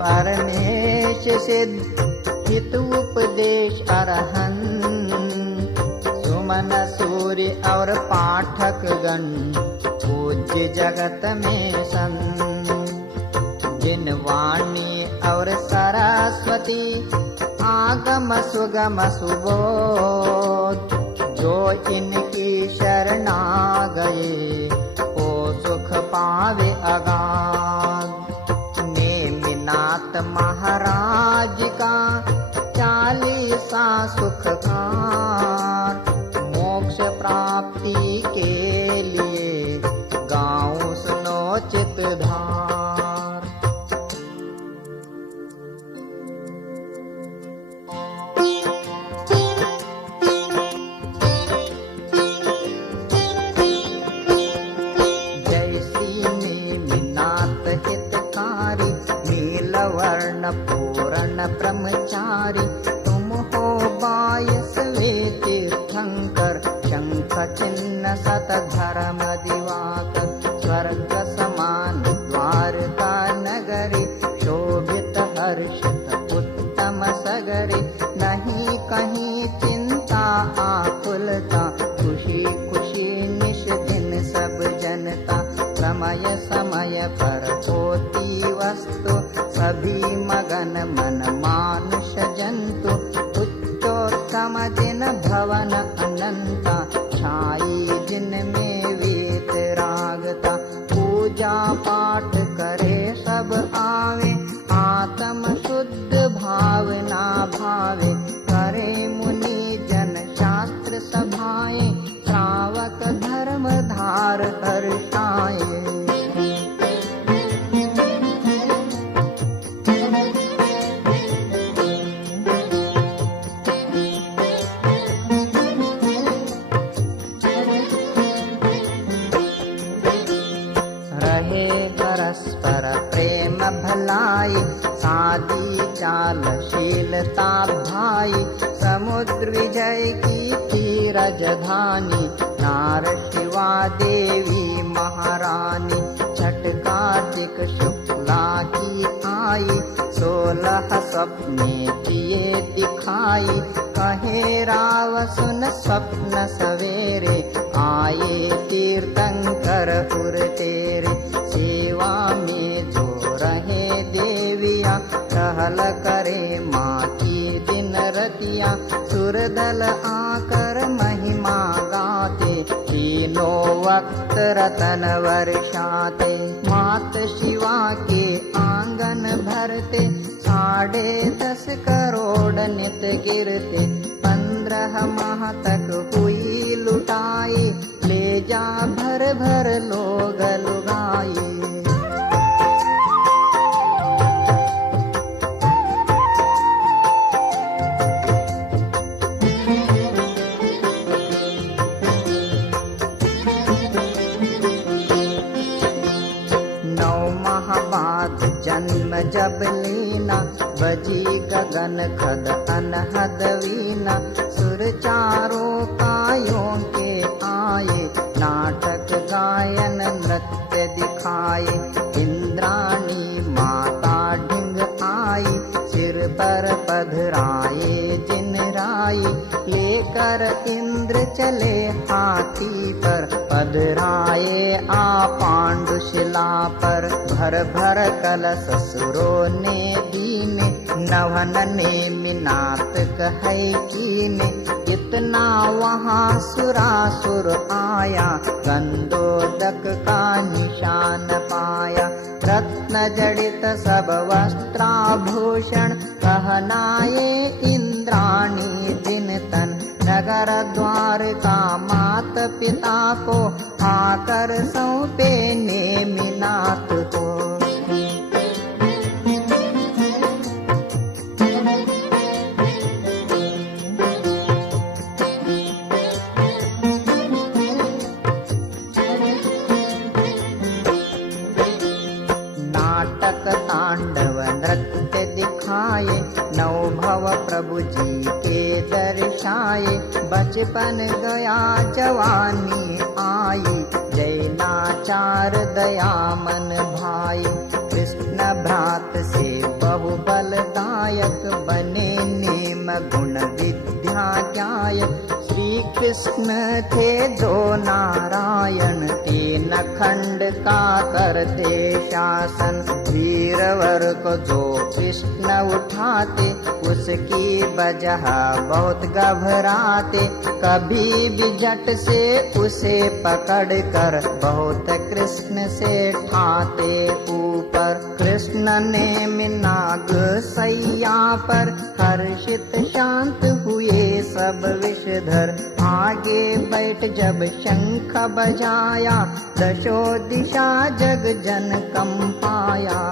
परमेश सिद्ध हित उपदेश अरहन। सुमन सूर्य और पाठक गण पूज्य जगत में सन। जिन वाणी और सरस्वती आगम सुगम सुबोध। जो इनकी शरणा गए ओ सुख पावे अगाध। नेमिनाथ महाराज का 40 सुखकार। मोक्ष प्राप्ति के लिए गाऊं सुनो चितधार। नीलवर्ण पूर्ण ब्रह्मचारी तुम हो 22वें तीर्थंकर। शंख चिन्ह सत धर्म दिवाकर। स्वर्ग समान द्वारका नगरी शोभित हर्षित उत्तम सगरी। नहीं कहीं चिंता आकुलता खुशी खुशी निश दिन सब जनता। समय समय पर होती वस्तु सभी मगन मन मानुष जंतु। उच्चोत्तम जिन भवन अनंता छाई जिनमें वीत रागता। पूजा पाठ करे सब आवे आत्म शुद्ध भावना भावे। करे मुनि जन शास्त्र सभाएं श्रावक धर्म धार हर्षाए। रहे परस्पर प्रेम भलाई सादी चालशीलता भाई। समुद्र विजय की राजधानी नार शिवा देवी महारानी। छठ कार्तिक शुक्ला की आई 16 स्वप्ने किए दिखाई। कहे राव सुन स्वप्न सवेरे आए तीर्थंकर उर तेरे। सेवा में जो रहे देविया टहल करे माँ की दिन रतिया। सुरदल आकर महिमा गाते तीनों वक्त रतन वर्षाते। मात शिवा के आंगन भरते 10.5 करोड़ नित गिरते। 15 माह तक हुई लुटाई ले जा भर भर लोग लुगाई। जन्म जब लीना बजी गगन खद अनहद वीना। सुर चारों कायों के आए नाटक गायन नृत्य दिखाए। इंद्राणी माता ढिंग आई सिर पर पधराए जिन राई। लेकर इंद्र चले हाथी पर पधराए आ पांडुशिला पर। भर भर कलश सुरों ने दीने नभन ने मिनात कहे कीने। इतना वहाँ सुरासुर आया गंधोदक का निशान पाया। रत्न जड़ित सब वस्त्राभूषण पहनाए इंद्राणी दिन तन। नगर द्वार का मात पिता को आकर सौंपे नेमिनाथ को। नाटक तांडव नृत्य दिखाए नौ भव प्रभु जी के दर्शाए। बचपन गया जवानी आई जैनाचार दया मन भाई। कृष्ण भ्रात से बहु बलदायक, बने नेम गुण विद्या ज्ञायक। श्री कृष्ण थे जो नारायण, तीन खंड का करते शासन। वीरवर को जो कृष्ण उठाते, उसकी वजह बहुत घबराते। कभी भी झट से उसे पकड़ कर बहुत कृष्ण से ठाते ऊपर। कृष्ण ने मिनाग सैया पर हर्षित शांत हुए सब विषधर। आगे बैठ जब शंख बजाया, दशो दिशा जग जन कंपाया।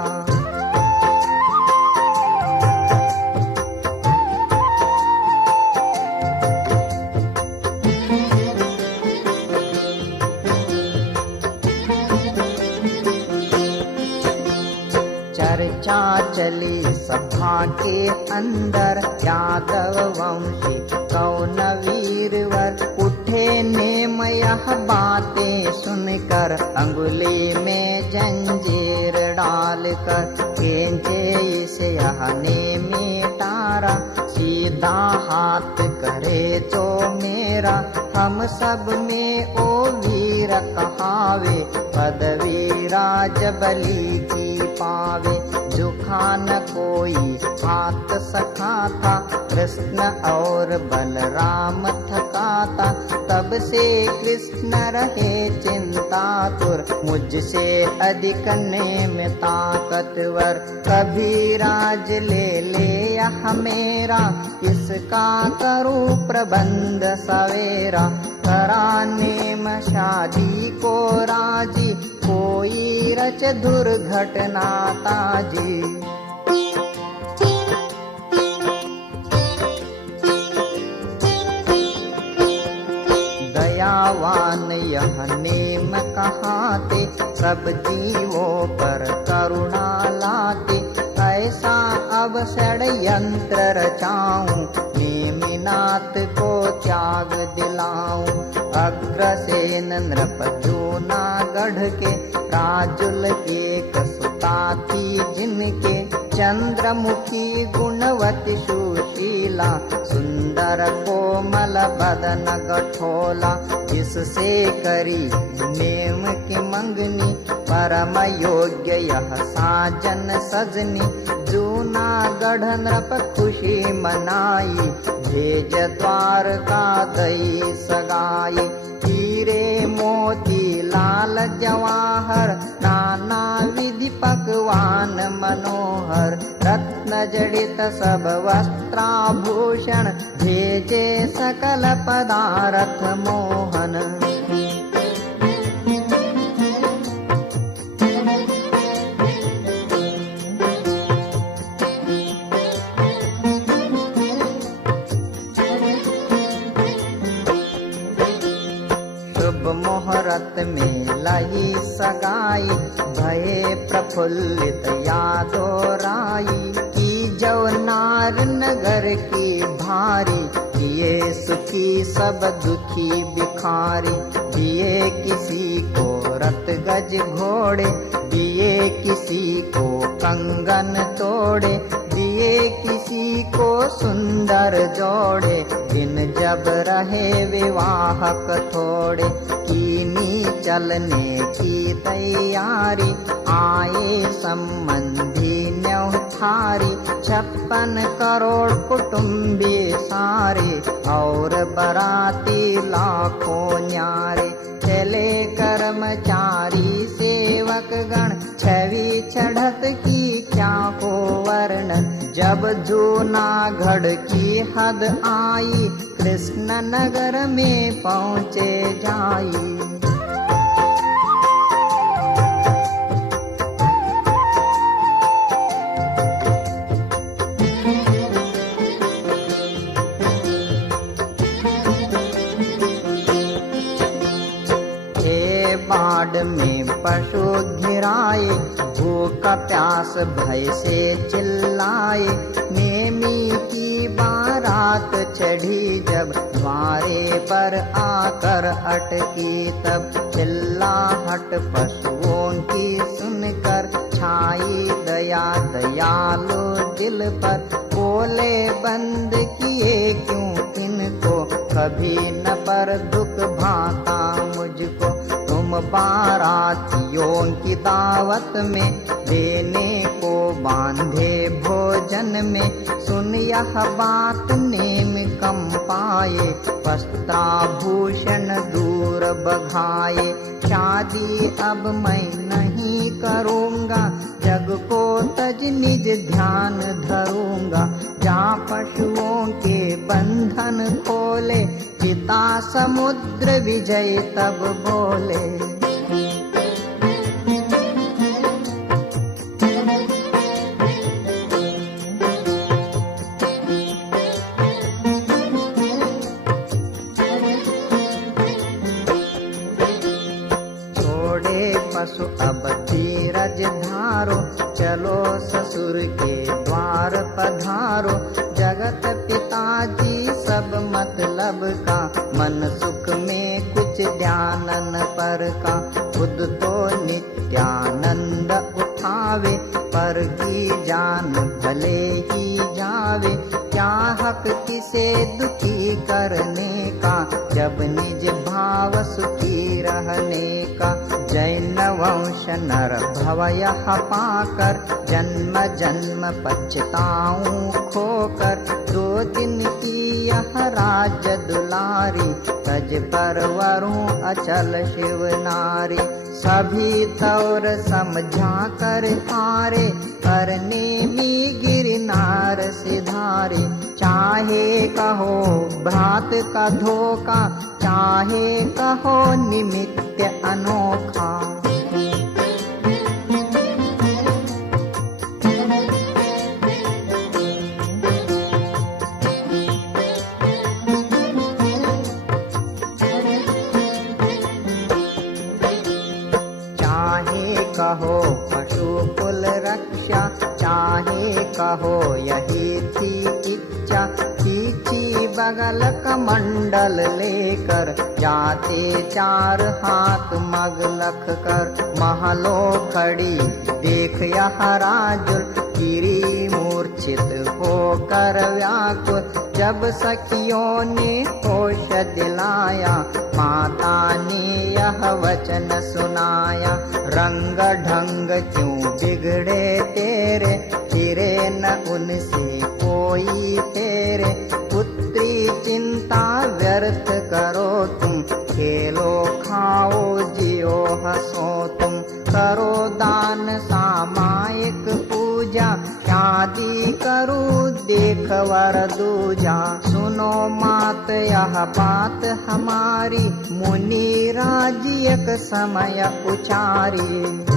चर्चा चली सभा के अंदर, यादव वंशी कौन वीरवर। उठे नेम यह बातें सुनकर, अंगुली में जंजीर डालकर। खींचे इसे यह नेमी तारा, सीधा हाथ करे जो मेरा। हम सब में ओ वीर कहावे, पदवी राज बलि की पावे। झुका न कोई हाथ सखा था, कृष्ण और बलराम थका था। तब से कृष्ण रहे चिंतातुर, मुझसे अधिक नेम ताकतवर। कभी राज ले ले यह मेरा, किसका करूं प्रबंध सवेरा। करा नेम शादी को राजी, कोई रच दुर्घटना ताजी। दयावान यह नेम कहाते, सब जीवों पर करुणा लाते। ऐसा अब षड्यंत्र रचाऊं, नेमिनाथ को त्याग दिलाऊं। अग्रसेन नृप जूनागढ़ के, राजुल एक सुता थी जिनके। चंद्रमुखी गुणवती सुशीला, सुंदर कोमल बदन गठोला। जिससे करी नेम की मंगनी, परम योग्य यह साजन सजनी। जूनागढ़ नृप खुशी मनाई, भेज द्वारका दई सगाई। हीरे मोती लाल जवाहर, नाना विधि पकवान मनोहर। रत्न जड़ित सब वस्त्राभूषण, भेजे सकल पदार्थ मोहन। मुहूर्त में लाई सगाई, भये प्रफुल्लित यादो राई। की जो नार नगर की भारी, दिए सुखी सब दुखी बिखारी। दिए किसी को रथ गज घोड़े, दिए किसी को कंगन तोड़े। दिए किसी को सुंदर जोड़े, दिन जब रहे विवाहक थोड़े। कीनी चलने की तैयारी, आए संबंधी न्यौछारी। 56 करोड़ कुटुंबी सारे, और बराती लाखों न्यारे। चले कर्मचारी सेवक गण, छवि चढ़त की क्या को वर्ण। जब जूनागढ़ की हद आई, कृष्ण नगर में पहुँचे जाई। बाढ़ में पशु घिराए, भूख प्यास भय से चिल्लाए। नेमी की बारात चढ़ी जब, द्वारे पर आकर अटकी तब। चिल्लाहट पशुओं की सुनकर, छाए आई दया दयालु दिल पर, बोले बंद किए क्यों इनको, कभी न पर दुख भाता मुझको। तुम बारातियों की दावत में, देने को बांधे भोजन में, सुन यह बात नेम कम पाए, वस्त्राभूषण दूर बघाए। शादी अब मैं नहीं करूँगा, जग को तज निज ध्यान धरूँगा। जा पशुओं के बंधन खोले, पिता समुद्र विजय तब बोले। पशु अब धीरज धारो, चलो ससुर के द्वार पधारो। जगत पिताजी सब मतलब का, मन सुख में कुछ ध्यान न पर का। खुद तो नित्यानंद उठावे, पर की जान भले ही जावे। क्या हक किसे दुखी करने का, जब निज भाव सुखी रहने का। जैन वंश नर भव यह पाकर, जन्म जन्म पछताऊं खोकर। 2 दिन की यह राज दुलारी, तज पर वरूं अचल शिव नारी। सभी तौर समझा कर हारे, करने में गिरनार सिधारे। चाहे कहो भ्रात का धोखा, चाहे कहो निमित्त अनोखा। कहो पशु कुल रक्षा, चाहे कहो यही थी इच्छा। खींची बगल कमंडल लेकर, जाते 4 हाथ मग लख कर। महलो खड़ी देख यह राजुल, गिरी मूर्छित होकर व्याकुल। जब सखियों ने होश दिलाया, माता ने यह वचन सुनाया। रंग ढंग क्यों बिगड़े तेरे, फिरे न उनसे कोई तेरे। पुत्री चिंता व्यर्थ करो तुम, खेलो खाओ जियो हंसो तुम। करो दान सामायिक पूजा, शादी करूं देख वर दूजा। सुनो मात यह बात हमारी, मुनि राज एक समय उचारी।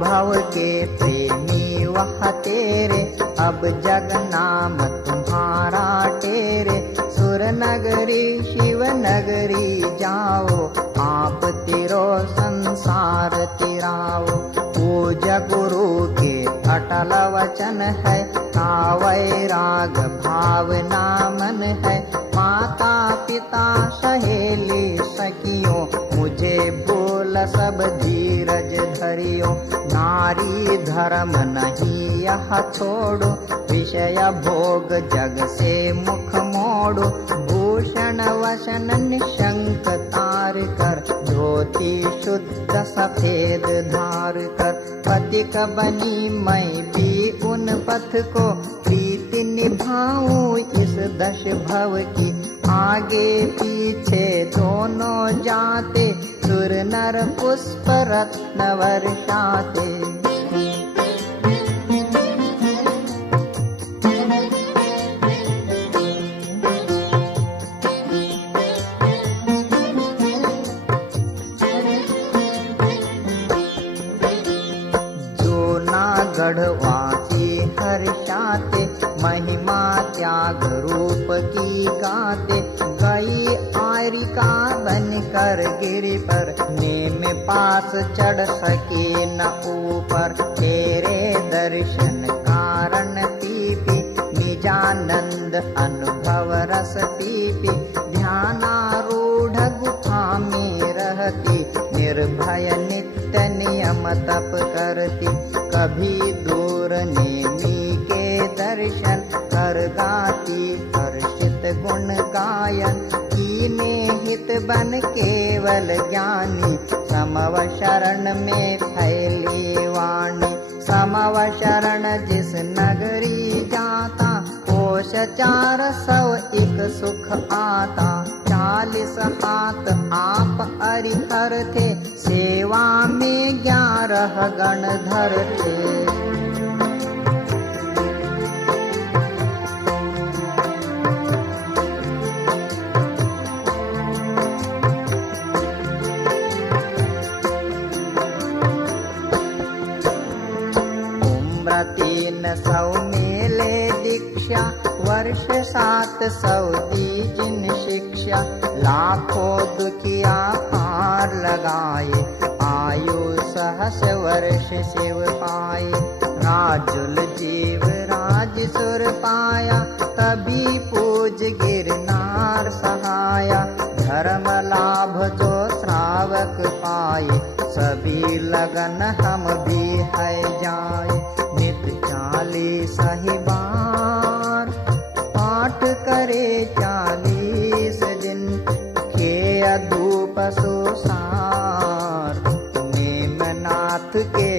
भव के प्रेमी वह तेरे, अब जग नाम तुम्हारा टेरे। सुर नगरी शिव नगरी जाओ, आप तिरो संसार तिराओ। पूज गुरु के अटल वचन है, का वैराग भावना मन है। माता पिता सहेली सखियों, मुझे भूल सब धीरज धरियो। नारी धर्म नहीं यह छोड़ो, विषय भोग जग से मुख मोड़ो। भूषण वसन निशंक तार कर, धोती शुद्ध सफेद धार कर। पथिक बनी मैं भी उन पथ को, प्रीति निभाऊं इस दश भव की। आगे पीछे दोनों जाते, सुर नर पुष्प रत्न वर्षाते। गढ़वासी हर्षाते, महिमा त्याग रूप की गाते। गई आरिका बनकर गिरि पर, नेम पास चढ़ सके न ऊपर। हे तेरे दर्शन कारण पीपी निजानंद अनुभव रस पीपी ध्यानारूढ़ गुफा में रहती निर्भय नित्य नियम तप करती कभी दूर नेमी के दर्शन कर गाती हर्षित गुण गायन कीने हित बन केवल ज्ञानी समव शरण में फैली वाणी समव शरण जिस नगरी जाता कोश 401 सुख आता 40 हाथ आप हरिहर थे सेवा में 11 गणधर थे उम्र 300 मेले दीक्षा वर्ष 700 दी जिन शिक्षा लाखों दुखिया पार लगाए आयु 100 वर्ष शिव पाए राजुल जीव राज सुर पाया तभी पूज गिरनार सहाया धर्म लाभ जो श्रावक पाए सभी लगन हम भी है जाए नित 40 ही बार पाठ करे 40 दिन के अधूप सुसार नेमनाथ के